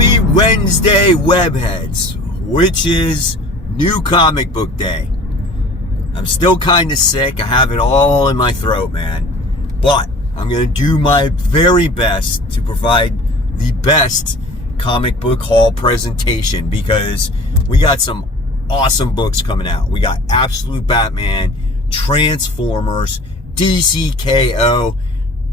Happy Wednesday, webheads, which is new comic book day. I'm still kind of sick. I have it all in my throat, man. But I'm going to do my very best to provide the best comic book haul presentation because we got some awesome books coming out. We got Absolute Batman, Transformers, DCKO,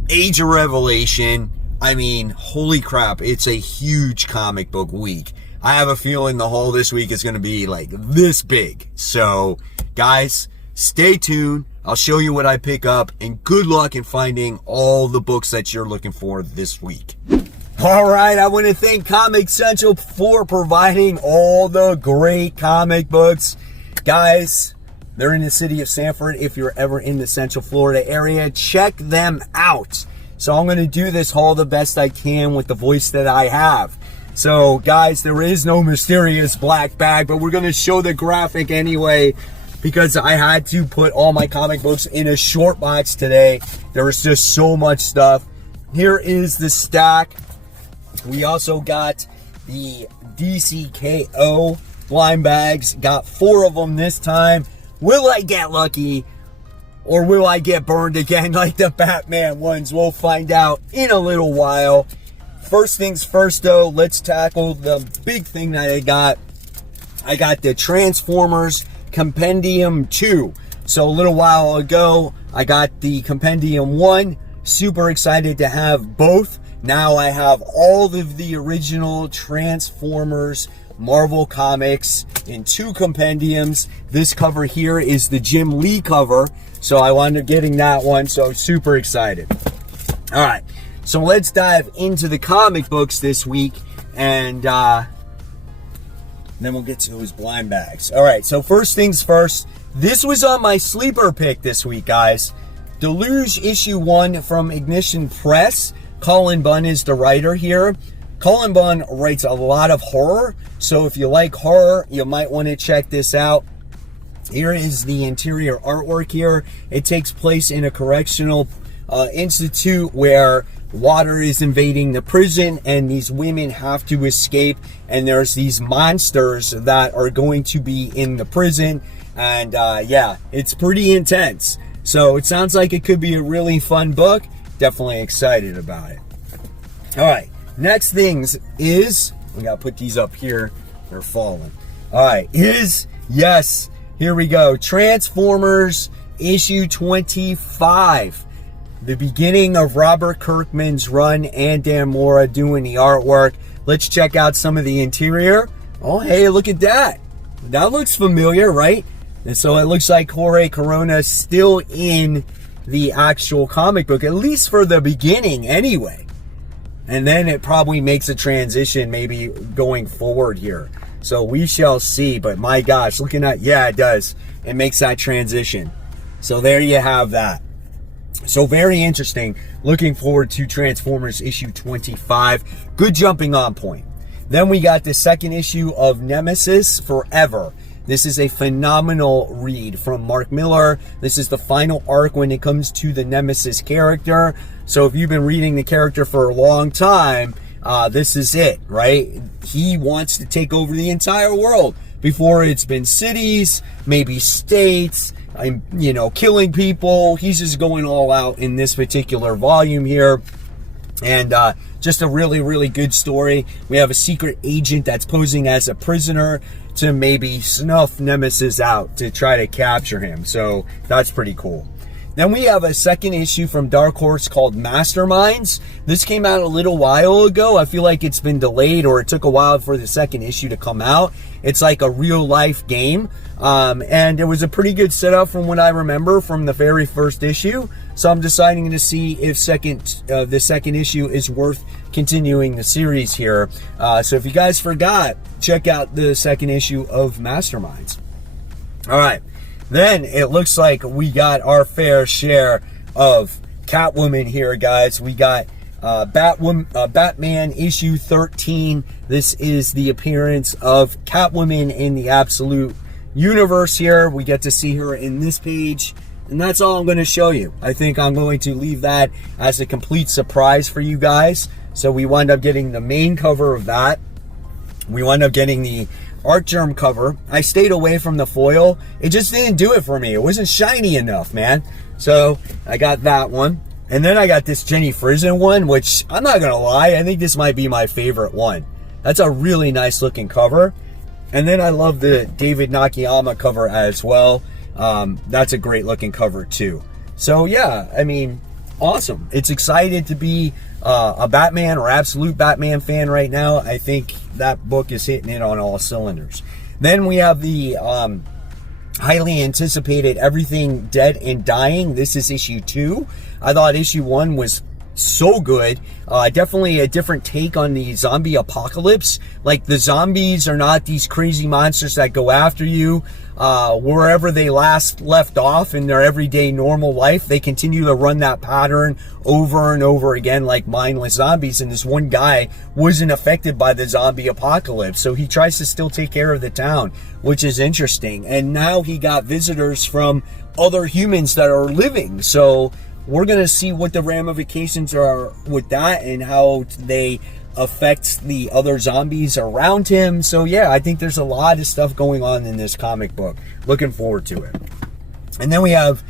Age of Revelation. I mean, holy crap, it's a huge comic book week. I have a feeling the haul this week is going to be like this big. So, guys, stay tuned. I'll show you what I pick up, and good luck in finding all the books that you're looking for this week. All right, I want to thank Comic Central for providing all the great comic books. Guys, they're in the city of Sanford. If you're ever in the Central Florida area, check them out. So I'm going to do this haul the best I can with the voice that I have. So, guys, there is no mysterious black bag, but we're going to show the graphic anyway because I had to put all my comic books in a short box today. There was just so much stuff. Here is the stack. We also got the DCKO blind bags. Got 4 of them this time. Will I get lucky? Or will I get burned again like the Batman ones? We'll find out in a little while. First things first, though, let's tackle the big thing that I got. I got the Transformers Compendium 2. So a little while ago, I got the Compendium 1. Super excited to have both. Now I have all of the original Transformers Marvel comics in 2 compendiums. This cover here is the Jim Lee cover. So I wound up getting that one, so super excited. All right, so let's dive into the comic books this week, and then we'll get to those blind bags. All right, so first things first, this was on my sleeper pick this week, guys. Deluge issue 1 from Ignition Press. Colin Bunn is the writer here. Colin Bunn writes a lot of horror, so if you like horror, you might want to check this out. Here is the interior artwork here. It takes place in a correctional institute where water is invading the prison and these women have to escape, and there's these monsters that are going to be in the prison, and yeah, it's pretty intense. So it sounds like it could be a really fun book. Definitely excited about it. All right, next things is, we gotta put these up here, they're falling. All right, yes, here we go. Transformers issue 25. The beginning of Robert Kirkman's run and Dan Mora doing the artwork. Let's check out some of the interior. Oh, hey, look at that. That looks familiar, right? And so it looks like Jorge Corona's still in the actual comic book, at least for the beginning anyway. And then it probably makes a transition maybe going forward here. So we shall see, but my gosh, looking at, yeah, it does. It makes that transition. So there you have that. So very interesting. Looking forward to Transformers issue 25. Good jumping on point. Then we got the second issue of Nemesis Forever. This is a phenomenal read from Mark Millar. This is the final arc when it comes to the Nemesis character. So if you've been reading the character for a long time, this is it, right? He wants to take over the entire world. Before it's been cities, maybe states, you know, killing people. He's just going all out in this particular volume here. And just a really, really good story. We have a secret agent that's posing as a prisoner to maybe snuff Nemesis out to try to capture him. So that's pretty cool. Then we have a second issue from Dark Horse called Masterminds. This came out a little while ago. I feel like it's been delayed, or it took a while for the second issue to come out. It's like a real life game. And it was a pretty good setup from what I remember from the very first issue. So I'm deciding to see if the second issue is worth continuing the series here. So if you guys forgot, check out the second issue of Masterminds. All right. Then it looks like we got our fair share of Catwoman here, guys. We got Batman issue 13. This is the appearance of Catwoman in the Absolute universe here. We get to see her in this page. And that's all I'm going to show you. I think I'm going to leave that as a complete surprise for you guys. So we wind up getting the main cover of that. We wound up getting the Art Germ cover. I stayed away from the foil. It just didn't do it for me. It wasn't shiny enough, man. So I got that one. And then I got this Jenny Frison one, which I'm not going to lie, I think this might be my favorite one. That's a really nice looking cover. And then I love the David Nakayama cover as well. That's a great looking cover too. So yeah, I mean, awesome. It's excited to be a Batman or absolute Batman fan right now. I think that book is hitting it on all cylinders. Then we have the highly anticipated Everything Dead and Dying. This is issue 2. I thought issue 1 was so good. Definitely a different take on the zombie apocalypse. Like, the zombies are not these crazy monsters that go after you wherever they last left off in their everyday normal life. They continue to run that pattern over and over again like mindless zombies, and this one guy wasn't affected by the zombie apocalypse, so he tries to still take care of the town, which is interesting. And now he got visitors from other humans that are living, so we're going to see what the ramifications are with that and how they affect the other zombies around him. So yeah, I think there's a lot of stuff going on in this comic book. Looking forward to it. And then we have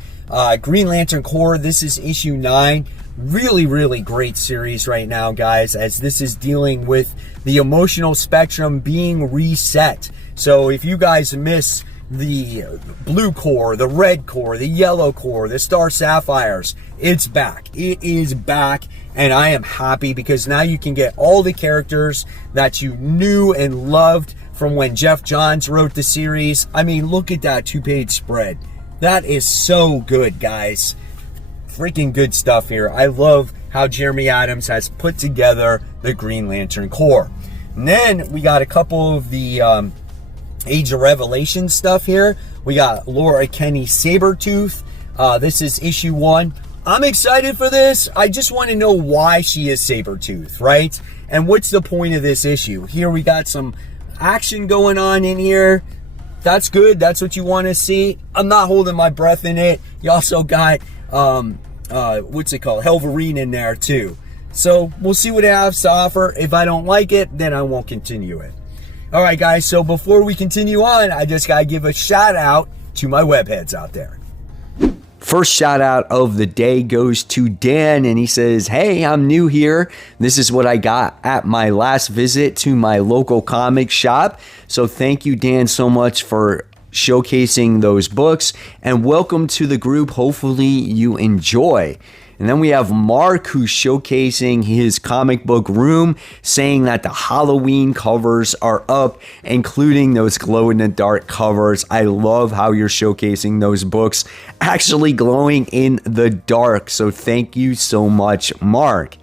Green Lantern Corps. This is issue 9. Really, really great series right now, guys, as this is dealing with the emotional spectrum being reset. So if you guys miss the blue core, the red core, the yellow core, the Star Sapphires, it's back. It is back, and I am happy because now you can get all the characters that you knew and loved from when Jeff Johns wrote the series. I mean, look at that 2-page spread. That is so good, guys. Freaking good stuff here. I love how Jeremy Adams has put together the Green Lantern Corps. And then we got a couple of the Age of Revelation stuff here. We got Laura Kenny Sabretooth. This is issue 1. I'm excited for this. I just want to know why she is Sabretooth, right? And what's the point of this issue? Here we got some action going on in here. That's good. That's what you want to see. I'm not holding my breath in it. You also got, what's it called? Helverine in there too. So we'll see what it has to offer. If I don't like it, then I won't continue it. All right, guys, so before we continue on, I just got to give a shout out to my webheads out there. First shout out of the day goes to Dan, and he says, hey, I'm new here. This is what I got at my last visit to my local comic shop. So thank you, Dan, so much for showcasing those books, and welcome to the group. Hopefully you enjoy. And then we have Mark, who's showcasing his comic book room, saying that the Halloween covers are up, including those glow-in-the-dark covers. I love how you're showcasing those books actually glowing in the dark. So thank you so much, Mark.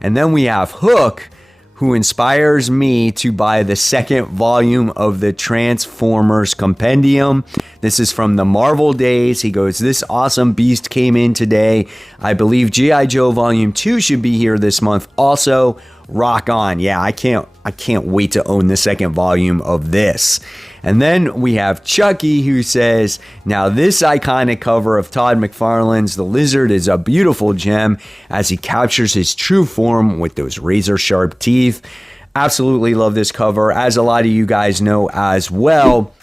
And then we have Hook, who inspires me to buy the second volume of the Transformers Compendium. This is from the Marvel days. He goes, this awesome beast came in today. I believe G.I. Joe Volume 2 should be here this month. Also, rock on. Yeah, I can't wait to own the second volume of this. And then we have Chucky, who says, now this iconic cover of Todd McFarlane's The Lizard is a beautiful gem as he captures his true form with those razor sharp teeth. Absolutely love this cover. As a lot of you guys know as well,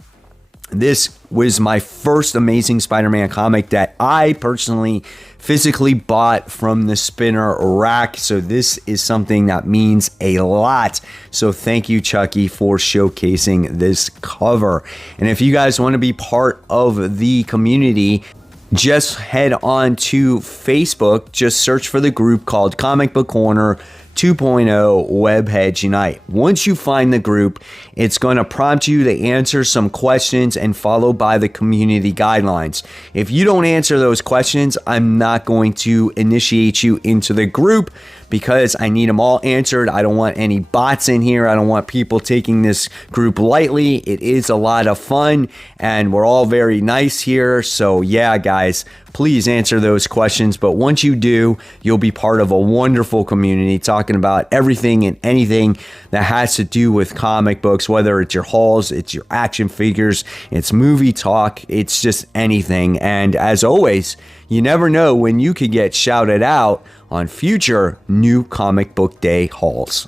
this was my first Amazing Spider-Man comic that I personally physically bought from the spinner rack. So this is something that means a lot. So thank you, Chucky, for showcasing this cover. And if you guys want to be part of the community, just head on to Facebook. Just search for the group called Comic Book Corner 2.0 Webheads Unite. Once you find the group, it's going to prompt you to answer some questions and follow by the community guidelines. If you don't answer those questions, I'm not going to initiate you into the group because I need them all answered. I don't want any bots in here. I don't want people taking this group lightly. It is a lot of fun and we're all very nice here. So yeah, guys, please answer those questions. But once you do, you'll be part of a wonderful community talking about everything and anything that has to do with comic books, whether it's your hauls, it's your action figures, it's movie talk, it's just anything. And as always, you never know when you could get shouted out on future New Comic Book Day hauls.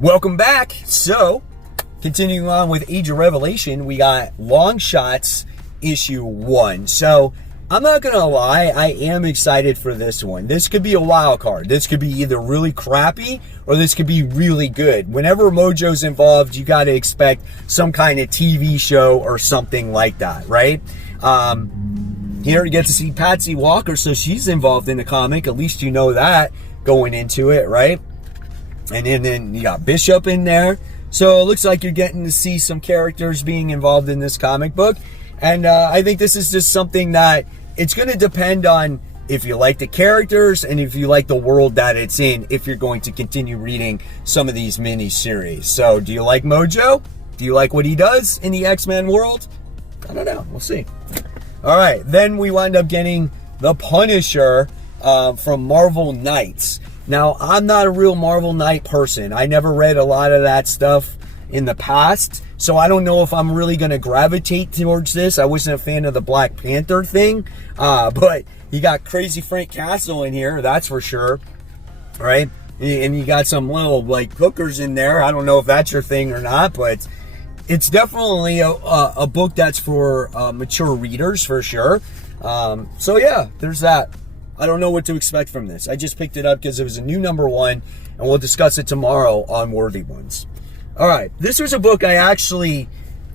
Welcome back. So, continuing on with Age of Revelation, we got Long Shots issue 1. So I'm not gonna lie, I am excited for this one. This could be a wild card. This could be either really crappy or this could be really good. Whenever Mojo's involved, you got to expect some kind of TV show or something like that, right? Here you get to see Patsy Walker, so she's involved in the comic. At least you know that going into it, right? And then you got Bishop in there. So it looks like you're getting to see some characters being involved in this comic book. And I think this is just something that it's going to depend on if you like the characters and if you like the world that it's in, if you're going to continue reading some of these mini-series. So do you like Mojo? Do you like what he does in the X-Men world? I don't know. We'll see. All right. Then we wind up getting The Punisher from Marvel Knights. Now, I'm not a real Marvel Knight person. I never read a lot of that stuff in the past, so I don't know if I'm really going to gravitate towards this. I wasn't a fan of the Black Panther thing, but you got Crazy Frank Castle in here, that's for sure, right? And you got some little, like, hookers in there. I don't know if that's your thing or not, but it's definitely a book that's for mature readers, for sure. So, yeah, there's that. I don't know what to expect from this. I just picked it up because it was a new #1, and we'll discuss it tomorrow on Worthy Ones. All right, this was a book I actually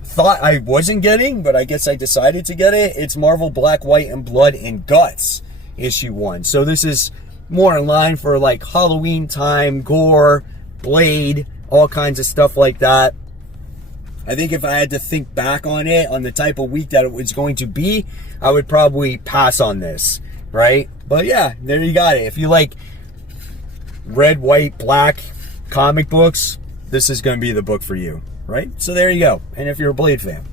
thought I wasn't getting, but I guess I decided to get it. It's Marvel Black, White, and Blood and Guts, issue 1. So this is more in line for like Halloween time, gore, Blade, all kinds of stuff like that. I think if I had to think back on it, on the type of week that it was going to be, I would probably pass on this, right? But yeah, there you got it. If you like red, white, black comic books, this is going to be the book for you, right? So there you go. And if you're a Blade fan.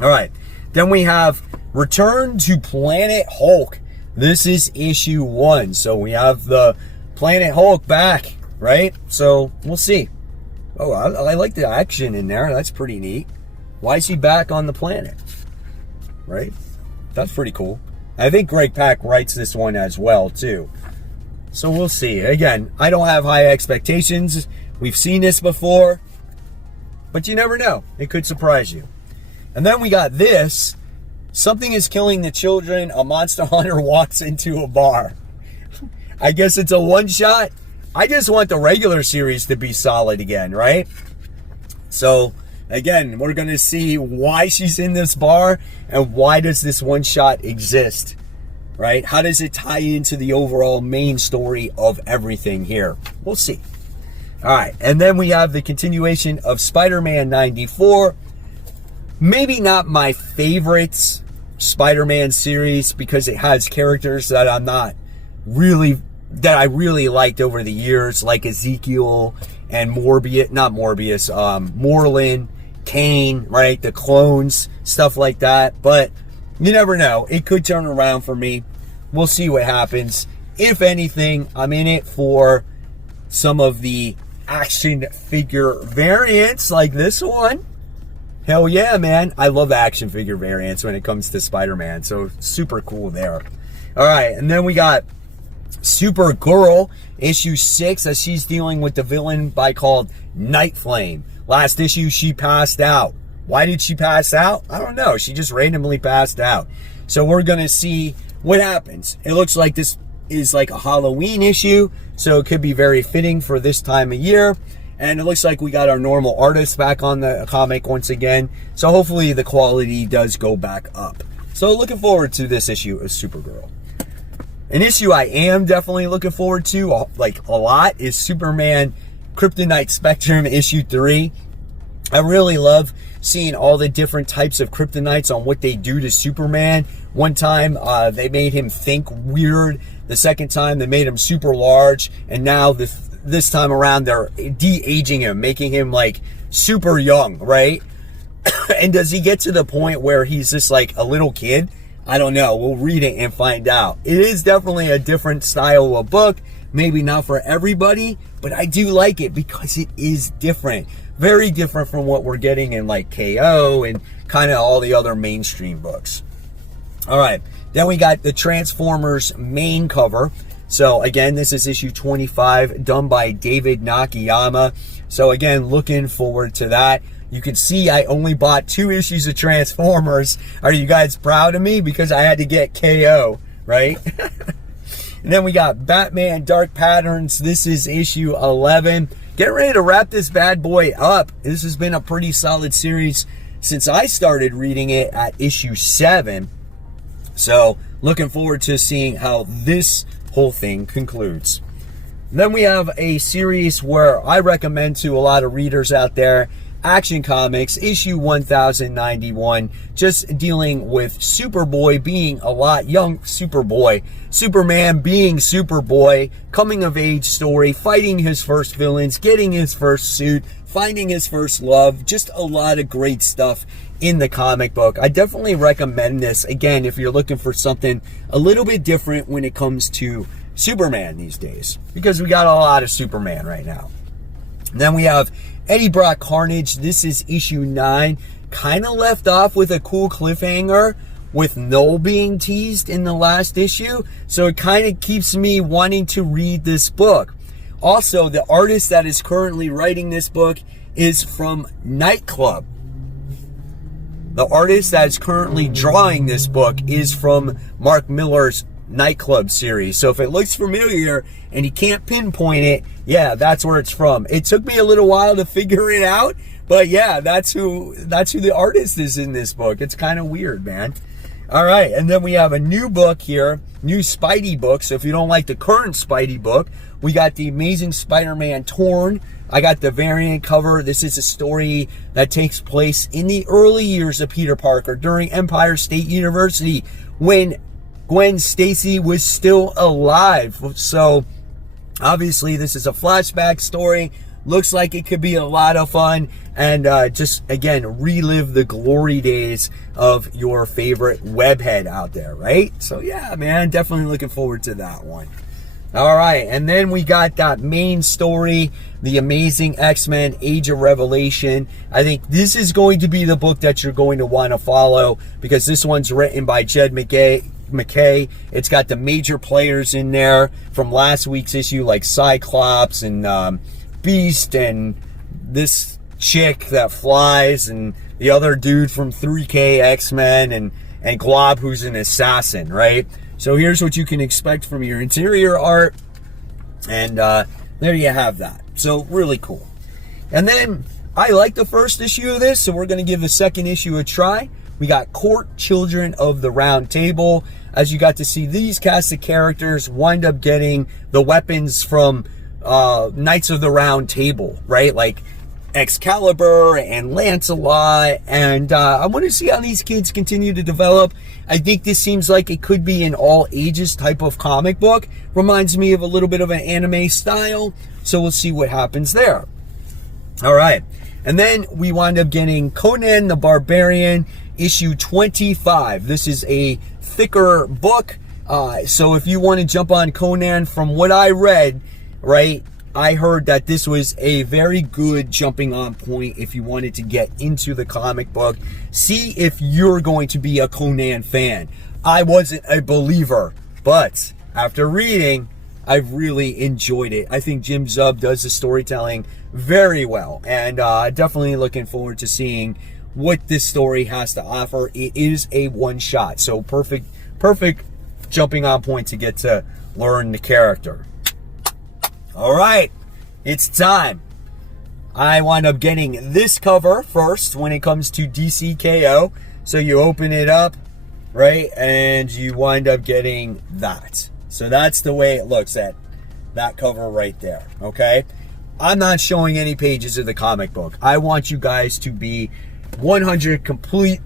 All right. Then we have Return to Planet Hulk. This is issue 1. So we have the Planet Hulk back, right? So we'll see. Oh, I like the action in there. That's pretty neat. Why is he back on the planet? Right? That's pretty cool. I think Greg Pak writes this one as well, too. So we'll see. Again, I don't have high expectations. We've seen this before, but you never know. It could surprise you. And then we got this. Something is killing the children. A monster hunter walks into a bar. I guess it's a one-shot. I just want the regular series to be solid again, right? So, again, we're going to see why she's in this bar and why does this one-shot exist, right? How does it tie into the overall main story of everything here? We'll see. All right, and then we have the continuation of Spider-Man 94. Maybe not my favorite Spider-Man series because it has characters that I really liked over the years, like Ezekiel and Moreland, Kane, right? The clones, stuff like that. But you never know. It could turn around for me. We'll see what happens. If anything, I'm in it for some of the action figure variants like this one. Hell yeah, man. I love action figure variants when it comes to Spider-Man. So super cool there. All right. And then we got Supergirl issue 6 as she's dealing with the villain called Night Flame. Last issue, she passed out. Why did she pass out? I don't know. She just randomly passed out. So we're going to see what happens. It looks like this is like a Halloween issue, so it could be very fitting for this time of year. And it looks like we got our normal artist back on the comic once again, so hopefully the quality does go back up. So looking forward to this issue of Supergirl. An issue I am definitely looking forward to, like a lot, is Superman Kryptonite Spectrum issue 3. I really love seeing all the different types of kryptonites on what they do to Superman. One time they made him think weird. The second time they made him super large. And now this time around they're de-aging him, making him like super young, right? And does he get to the point where he's just like a little kid? I don't know. We'll read it and find out. It is definitely a different style of book. Maybe not for everybody, but I do like it because it is different. Very different from what we're getting in like KO and kind of all the other mainstream books. All right. Then we got the Transformers main cover. So again, this is issue 25, done by David Nakayama. So again, looking forward to that. You can see I only bought 2 issues of Transformers. Are you guys proud of me? Because I had to get KO, right? And then we got Batman Dark Patterns. This is issue 11. Getting ready to wrap this bad boy up. This has been a pretty solid series since I started reading it at issue 7. So, looking forward to seeing how this whole thing concludes. Then we have a series where I recommend to a lot of readers out there, Action Comics, issue 1091, just dealing with Superboy being a lot young Superboy, Superman being Superboy, coming of age story, fighting his first villains, getting his first suit, finding his first love, just a lot of great stuff in the comic book. I definitely recommend this, again, if you're looking for something a little bit different when it comes to Superman these days, because we got a lot of Superman right now. And then we have Eddie Brock Carnage. This is issue 9. Kind of left off with a cool cliffhanger with Noel being teased in the last issue. So it kind of keeps me wanting to read this book. Also, the artist that is currently writing this book is from Nightclub. The artist that is currently drawing this book is from Mark Millar's Nightclub series. So if it looks familiar and you can't pinpoint it, yeah, that's where it's from. It took me a little while to figure it out, but yeah, that's who the artist is in this book. It's kind of weird, man. All right, and then we have a new book here, new Spidey book. So if you don't like the current Spidey book, we got the Amazing Spider-Man Torn. I got the variant cover. This is a story that takes place in the early years of Peter Parker during Empire State University when Gwen Stacy was still alive. So obviously this is a flashback story. Looks like it could be a lot of fun, and just again relive the glory days of your favorite webhead out there, right? So yeah, man, definitely looking forward to that one. All right, and then we got that main story, The Amazing X-Men Age of Revelation. I think this is going to be the book that you're going to want to follow, because this one's written by Jed McKay. It's got the major players in there from last week's issue, like Cyclops and Beast and this chick that flies and the other dude from 3K X-Men and Glob, who's an assassin, right? So here's what you can expect from your interior art, and there you have that. So really cool. And then I like the first issue of this, so we're going to give the second issue a try. We got Court Children of the Round Table. As you got to see, these cast of characters wind up getting the weapons from Knights of the Round Table, right? Like Excalibur and Lancelot, and I want to see how these kids continue to develop. I think this seems like it could be an all ages type of comic book. Reminds me of a little bit of an anime style, so we'll see what happens there. All right, and then we wind up getting Conan the Barbarian, issue 25. This is a thicker book, so if you want to jump on Conan, from what I read, right, I heard that this was a very good jumping on point if you wanted to get into the comic book. See if you're going to be a Conan fan. I wasn't a believer, but after reading, I've really enjoyed it. I think Jim Zub does the storytelling very well, and definitely looking forward to seeing what this story has to offer. It is a one-shot, so perfect jumping on point to get to learn the character. All right, it's time. I wind up getting this cover first when it comes to DCKO. So you open it up, right, and you wind up getting that. So that's the way it looks, at that cover right there, okay? I'm not showing any pages of the comic book. I want you guys to be 100 completely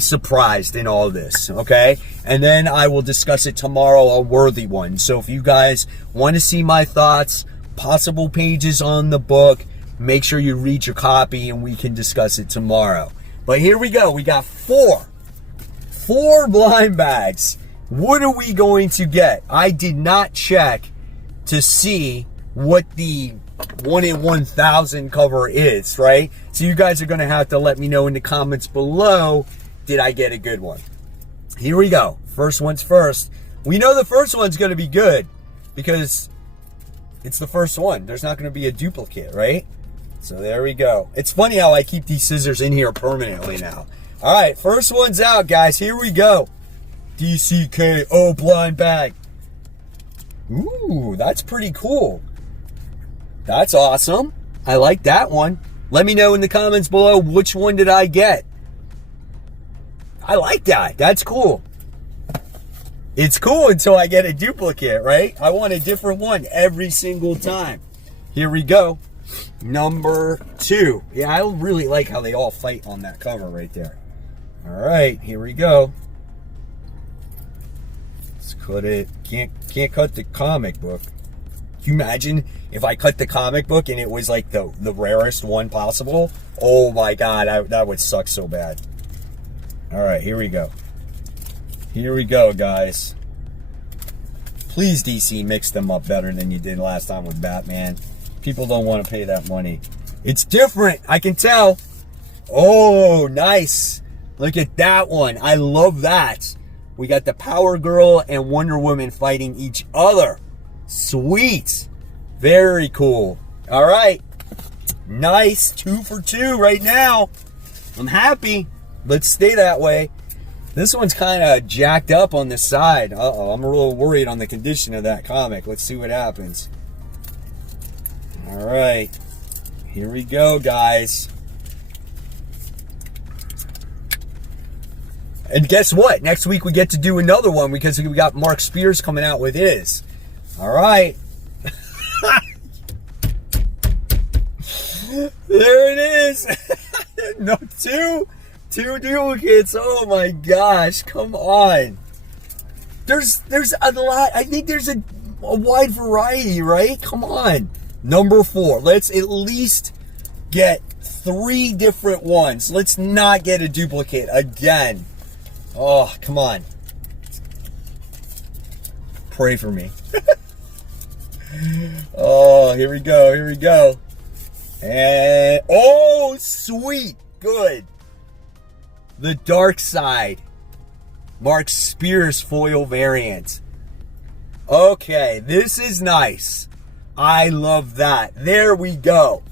surprised in all this, okay? And then I will discuss it tomorrow, a worthy one. So if you guys want to see my thoughts, possible pages on the book, make sure you read your copy and we can discuss it tomorrow. But here we go. We got four blind bags. What are we going to get? I did not check to see what the 1 in 1,000 cover is, right? So you guys are going to have to let me know in the comments below, did I get a good one? Here we go. First one's first. We know the first one's going to be good because it's the first one. There's not going to be a duplicate, right? So there we go. It's funny how I keep these scissors in here permanently now. All right, first one's out, guys. Here we go. DCKO blind bag. Ooh, that's pretty cool. That's awesome. I like that one. Let me know in the comments below which one did I get. I like that. That's cool. It's cool until I get a duplicate, right? I want a different one every single time. Here we go. Number 2. Yeah, I really like how they all fight on that cover right there. All right, here we go. Let's cut it. Can't cut the comic book. Can you imagine if I cut the comic book and it was like the rarest one possible? Oh my God, that would suck so bad. All right, here we go. Here we go, guys. Please, DC, mix them up better than you did last time with Batman. People don't want to pay that money. It's different, I can tell. Oh, nice. Look at that one. I love that. We got the Power Girl and Wonder Woman fighting each other. Sweet. Very cool. All right. Nice. 2 for 2 right now. I'm happy. Let's stay that way. This one's kind of jacked up on the side. Uh-oh, I'm a little worried on the condition of that comic. Let's see what happens. All right. Here we go, guys. And guess what? Next week we get to do another one because we got Mark Spears coming out with his. All right. There it is. No, two duplicates. Oh my gosh. Come on. There's a lot. I think there's a wide variety, right? Come on. Number 4. Let's at least get 3 different ones. Let's not get a duplicate again. Oh, come on. Pray for me. Oh, here we go. Here we go. And, oh, sweet. Good. The Dark Side. Mark Spears foil variant. Okay, this is nice. I love that. There we go.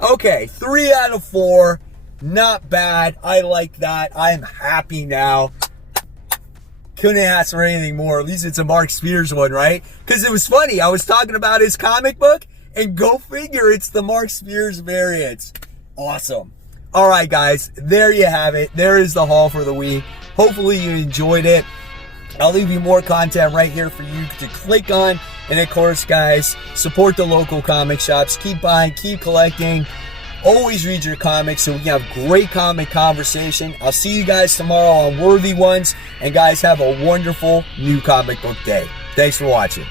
Okay, 3 out of 4. Not bad. I like that. I'm happy now. Couldn't ask for anything more. At least it's a Mark Spears one, right? Because it was funny. I was talking about his comic book, and go figure, it's the Mark Spears variant. Awesome. All right, guys. There you have it. There is the haul for the week. Hopefully you enjoyed it. I'll leave you more content right here for you to click on. And of course, guys, support the local comic shops. Keep buying, keep collecting. Always read your comics so we can have great comic conversation. I'll see you guys tomorrow on Worthy Ones. And guys, have a wonderful new comic book day. Thanks for watching.